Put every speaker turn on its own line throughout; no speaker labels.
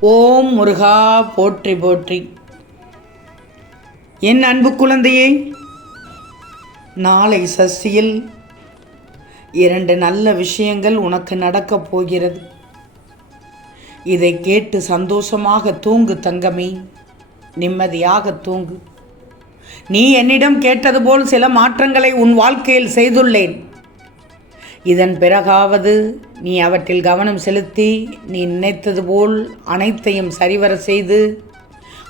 ஓம் முருகா போற்றி போற்றி. என் அன்பு குழந்தையே நாளை சசியில் இரண்டு நல்ல விஷயங்கள் உனக்கு நடக்கப் போகிறது. இதை கேட்டு சந்தோஷமாக தூங்கு தங்கமே நிம்மதியாக தூங்கு. நீ என்னிடம் கேட்டது போல் சில மாற்றங்களை உன் வாழ்க்கையில் செய்துள்ளேன். இதன் பிறகாவது நீ அவற்றில் கவனம் செலுத்தி நீ நினைத்தது போல் அனைத்தையும் சரிவர செய்து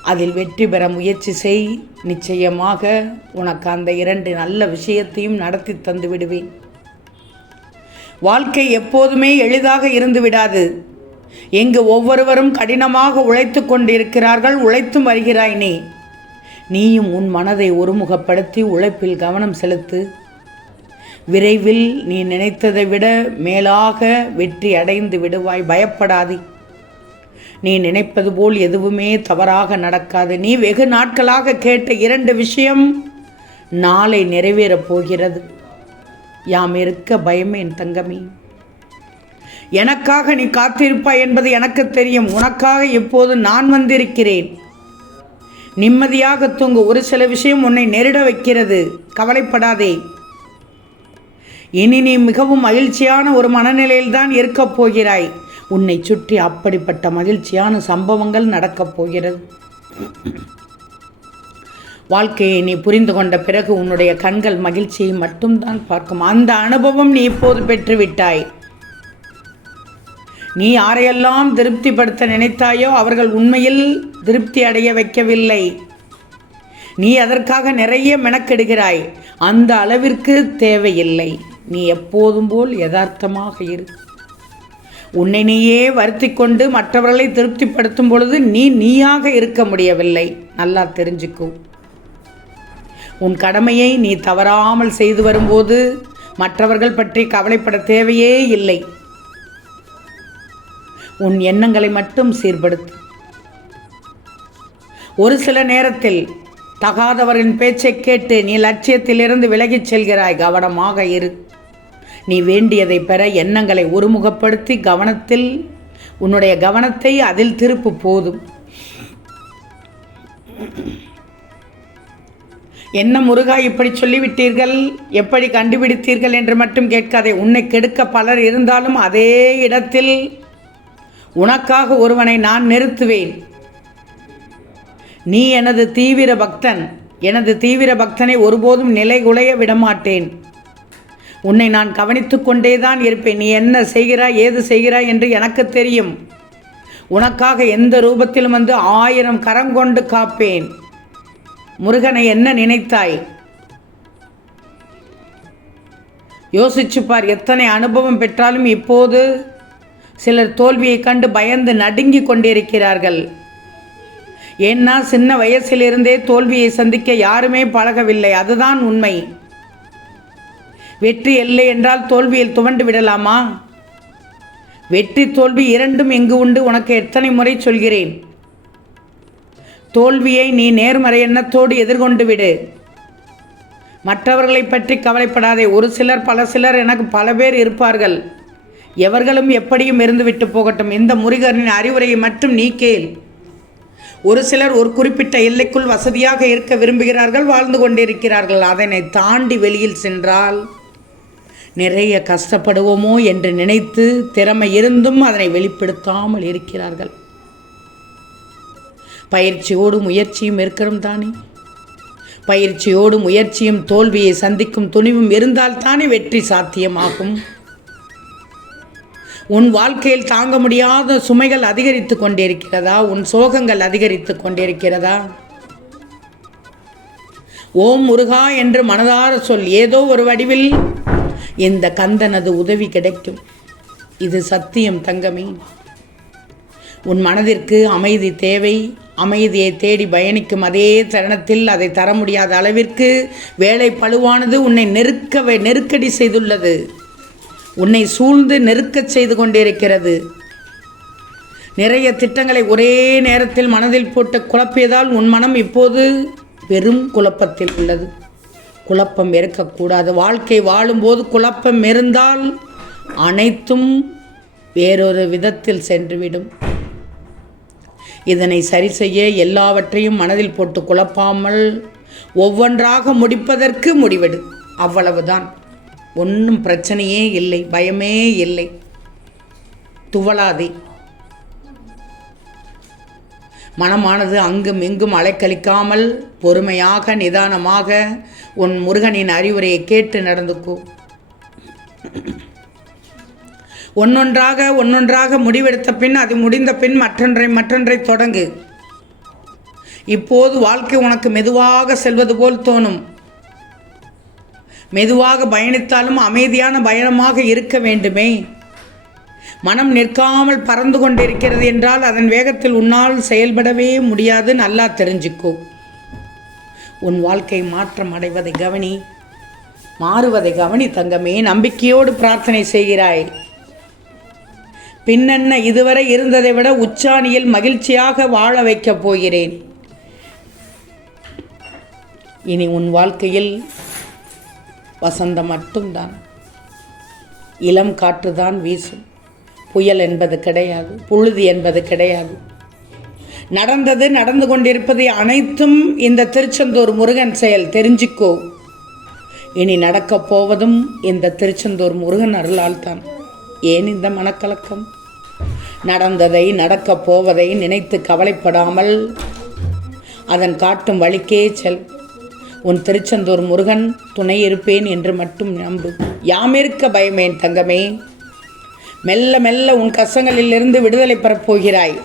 அதில் வெற்றி பெற முயற்சி செய். நிச்சயமாக உனக்கு அந்த இரண்டு நல்ல விஷயத்தையும் நடத்தி தந்து விடுவேன். வாழ்க்கை எப்போதுமே எளிதாக இருந்து விடாது. எங்கு ஒவ்வொருவரும் கடினமாக உழைத்து கொண்டிருக்கிறார்கள் உழைத்தும் வருகிறாய் நீ. நீயும் உன் மனதை ஒருமுகப்படுத்தி உழைப்பில் கவனம் செலுத்து. விரைவில் நீ நினைத்ததை விட மேலாக வெற்றி அடைந்து விடுவாய். பயப்படாதே. நீ நினைப்பது போல் எதுவுமே தவறாக நடக்காது. நீ வெகு நாட்களாக கேட்ட இரண்டு விஷயம் நாளை நிறைவேறப் போகிறது. யாம் இருக்க பயமே என் தங்கமே. எனக்காக நீ காத்திருப்பாய் என்பது எனக்கு தெரியும். உனக்காக இப்போது நான் வந்திருக்கிறேன். நிம்மதியாக தூங்கு. ஒரு சில விஷயம் உன்னை நெருட வைக்கிறது. கவலைப்படாதே. இனி நீ மிகவும் மகிழ்ச்சியான ஒரு மனநிலையில் தான் இருக்கப் போகிறாய். உன்னை சுற்றி அப்படிப்பட்ட மகிழ்ச்சியான சம்பவங்கள் நடக்கப் போகிறது. வாழ்க்கையை நீ புரிந்து கொண்ட பிறகு உன்னுடைய கண்கள் மகிழ்ச்சியை மட்டும்தான் பார்க்கும். அந்த அனுபவம் நீ இப்போது பெற்றுவிட்டாய். நீ யாரையெல்லாம் திருப்திப்படுத்த நினைத்தாயோ அவர்கள் உண்மையில் திருப்தி அடைய வைக்கவில்லை. நீ அதற்காக நிறைய மெனக்கெடுகிறாய். அந்த அளவிற்கு தேவையில்லை. நீ எப்போதும் போல் யதார்த்தமாக இரு. உன்னை நீயே வருத்தி கொண்டு மற்றவர்களை திருப்திப்படுத்தும் பொழுது நீ நீயாக இருக்க முடியவில்லை. நல்லா தெரிஞ்சுக்கோ. உன் கடமையை நீ தவறாமல் செய்து வரும்போது மற்றவர்கள் பற்றி கவலைப்பட தேவையே இல்லை. உன் எண்ணங்களை மட்டும் சீர்படுத்து. ஒரு சில நேரத்தில் தகாதவரின் பேச்சை கேட்டு நீ லட்சியத்திலிருந்து விலகிச் செல்கிறாய். கவனமாக இரு. நீ வேண்டியதை பெற எண்ணங்களை ஒருமுகப்படுத்தி கவனத்தில் உன்னுடைய கவனத்தை அதில் திருப்பு போதும். என்ன முருகா இப்படி சொல்லிவிட்டீர்கள்? எப்படி கண்டுபிடித்தீர்கள் என்று மட்டும் கேட்காதே. உன்னை கெடுக்க பலர் இருந்தாலும் அதே இடத்தில் உனக்காக ஒருவனை நான் நிறுத்துவேன். நீ எனது தீவிர பக்தன். எனது தீவிர பக்தனை ஒருபோதும் நிலைகுலைய விடமாட்டேன். உன்னை நான் கவனித்து கொண்டேதான் இருப்பேன். நீ என்ன செய்கிறாய் ஏது செய்கிறாய் என்று எனக்கு தெரியும். உனக்காக எந்த ரூபத்திலும் வந்து ஆயிரம் கரம் கொண்டு காப்பேன். முருகனை என்ன நினைத்தாய்? யோசிச்சு பார் எத்தனை அனுபவம் பெற்றாலும் இப்போது சிலர் தோல்வியைக் கண்டு பயந்து நடுங்கி கொண்டிருக்கிறார்கள். ஏன்னா சின்ன வயசிலிருந்தே தோல்வியை சந்திக்க யாருமே பழகவில்லை. அதுதான் உண்மை. வெற்றி இல்லை என்றால் தோல்வியில் துவண்டு விடலாமா? வெற்றி தோல்வி இரண்டும் எங்கு உண்டு உனக்கு எத்தனை முறை சொல்கிறேன். தோல்வியை நீ நேர்மறை எண்ணத்தோடு எதிர்கொண்டு விடு. மற்றவர்களை பற்றி கவலைப்படாதே ஒரு சிலர் பல சிலர் எனக்கு பல பேர் இருப்பார்கள். எவர்களும் எப்படியும் இருந்துவிட்டு போகட்டும். இந்த முருகனின் அறிவுரையை மட்டும் நீ கேள். ஒரு சிலர் ஒரு குறிப்பிட்ட எல்லைக்குள் வசதியாக இருக்க விரும்புகிறார்கள் வாழ்ந்து கொண்டிருக்கிறார்கள். அதனை தாண்டி வெளியில் சென்றால் நிறைய கஷ்டப்படுவோமோ என்று நினைத்து திறமை இருந்தும் அதனை வெளிப்படுத்தாமல் இருக்கிறார்கள். பயிற்சியோடு முயற்சியும் இருக்கிறோம் தானே? பயிற்சியோடு முயற்சியும் தோல்வியை சந்திக்கும் துணிவும் இருந்தால் தானே வெற்றி சாத்தியமாகும்? உன் வாழ்க்கையில் தாங்க முடியாத சுமைகள் அதிகரித்து கொண்டிருக்கிறதா? உன் சோகங்கள் அதிகரித்து கொண்டிருக்கிறதா? ஓம் முருகா என்று மனதார சொல் ஏதோ ஒரு வடிவில் இந்த கந்தனது உதவி கிடைக்கும்? இது சத்தியம் தங்கமே. உன் மனதிற்கு அமைதி தேவை. அமைதியை தேடி பயணிக்கும் அதே தருணத்தில் அதை தர முடியாத அளவிற்கு வேலை பழுவானது உன்னை நெருக்கவே நெருக்கடி செய்துள்ளது. உன்னை சூழ்ந்து நெருக்கச் செய்து கொண்டிருக்கிறது. நிறைய திட்டங்களை ஒரே நேரத்தில் மனதில் போட்டு குழப்பியதால் உன் மனம் இப்போது பெரும் குழப்பத்தில் உள்ளது. குழப்பம் இருக்கக்கூடாது. வாழ்க்கை வாழும்போது குழப்பம் இருந்தால் அனைத்தும் வேறொரு விதத்தில் சென்றுவிடும். இதனை சரி செய்ய எல்லாவற்றையும் மனதில் போட்டு குழப்பாமல் ஒவ்வொன்றாக முடிப்பதற்கு முடிவெடு. அவ்வளவுதான். ஒன்றும் பிரச்சனையே இல்லை. பயமே இல்லை. துவளாதே. மனமானது அங்கும் இங்கும் அலைக்கழிக்காமல் பொறுமையாக நிதானமாக உன் முருகனின் அறிவுரையை கேட்டு நடந்துக்கோ ஒன்னொன்றாக ஒன்னொன்றாக முடிவெடுத்த பின் அது முடிந்த பின் மற்றொன்றை மற்றொன்றை தொடங்கு. இப்போது வாழ்க்கை உனக்கு மெதுவாக செல்வது போல் தோணும். மெதுவாக பயணித்தாலும் அமைதியான பயணமாக இருக்க வேண்டுமே. மனம் நிற்காமல் பறந்து கொண்டிருக்கிறது என்றால் அதன் வேகத்தில் உன்னால் செயல்படவே முடியாது. நல்லா தெரிஞ்சுக்கோ. உன் வாழ்க்கை மாற்றம் அடைவதை கவனி. மாறுவதை கவனி தங்கமே. நம்பிக்கையோடு பிரார்த்தனை செய்கிறாய். பின்னென்ன இதுவரை இருந்ததை விட உச்சாணியில் மகிழ்ச்சியாக வாழ வைக்கப் போகிறேன். இனி உன் வாழ்க்கையில் வசந்தம் மட்டும்தான். இளம் காற்றுதான் வீசும். புயல் என்பது கிடையாது புழுதி என்பது கிடையாது. நடந்தது நடந்து கொண்டிருப்பது அனைத்தும் இந்த திருச்செந்தூர் முருகன் செயல் தெரிஞ்சுக்கோ. இனி நடக்கப் போவதும் இந்த திருச்செந்தூர் முருகன் அருளால் தான் ஏன் இந்த மனக்கலக்கம்? நடந்ததை நடக்கப் போவதை நினைத்து கவலைப்படாமல் அதன் காட்டும் வழிக்கே செல். உன் திருச்செந்தூர் முருகன் துணை இருப்பேன் என்று மட்டும் நம்பு. யாமிருக்க பயமேன் தங்கமே. மெல்ல மெல்ல உன் கஷ்டங்களிலிருந்து விடுதலை பெறப் போகிறாய்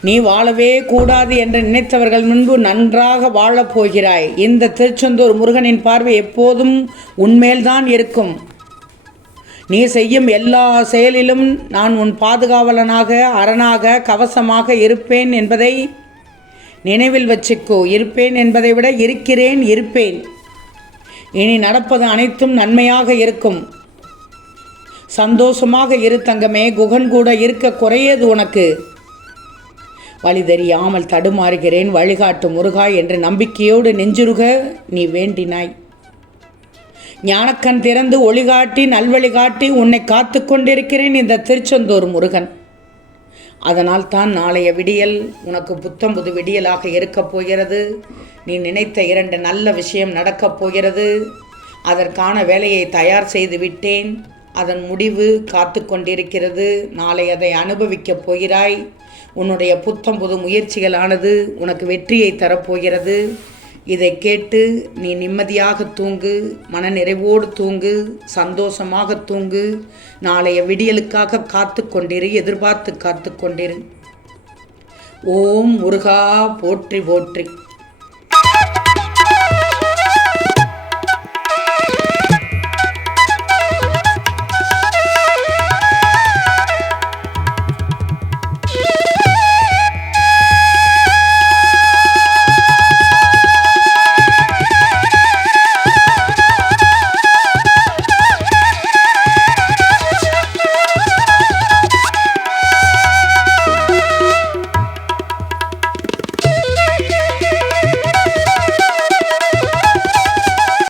நீ வாழவே கூடாது என்று நினைத்தவர்கள் முன்பு நன்றாக வாழப் போகிறாய். இந்த திருச்செந்தூர் முருகனின் பார்வை எப்போதும் உன்மேல்தான் இருக்கும். நீ செய்யும் எல்லா செயலிலும் நான் உன் பாதுகாவலனாக அரணாக கவசமாக இருப்பேன் என்பதை நினைவில் வச்சுக்கோ. இருப்பேன் என்பதை விட இருக்கிறேன் இருப்பேன். இனி நடப்பது அனைத்தும் நன்மையாக இருக்கும். சந்தோஷமாக இரு தங்கமே குகன் கூட இருக்க குறையது உனக்கு? வழி தெரியாமல் தடுமாறுகிறேன் வழிகாட்டு முருகா என்று நம்பிக்கையோடு நெஞ்சுருக நீ வேண்டினாய். ஞானக்கண் திறந்து ஒளிகாட்டி நல்வழி காட்டி உன்னை காத்து கொண்டிருக்கிறேன் இந்த திருச்செந்தூர் முருகன். அதனால் தான் நாளைய விடியல் உனக்கு புத்தம் புது விடியலாக இருக்கப் போகிறது. நீ நினைத்த இரண்டு நல்ல விஷயம் நடக்கப் போகிறது. அதற்கான வேலையை தயார் செய்து விட்டேன். அதன் முடிவு காத்து கொண்டிருக்கிறது நாளை அதை அனுபவிக்கப் போகிறாய். உன்னுடைய புத்தம் புது முயற்சிகளானது உனக்கு வெற்றியை தரப்போகிறது. இதை கேட்டு நீ நிம்மதியாக தூங்கு மன நிறைவோடு தூங்கு சந்தோஷமாக தூங்கு. நாளைய விடியலுக்காக காத்து கொண்டிரு எதிர்பார்த்து காத்து கொண்டிரு. ஓம் முருகா போற்றி போற்றி.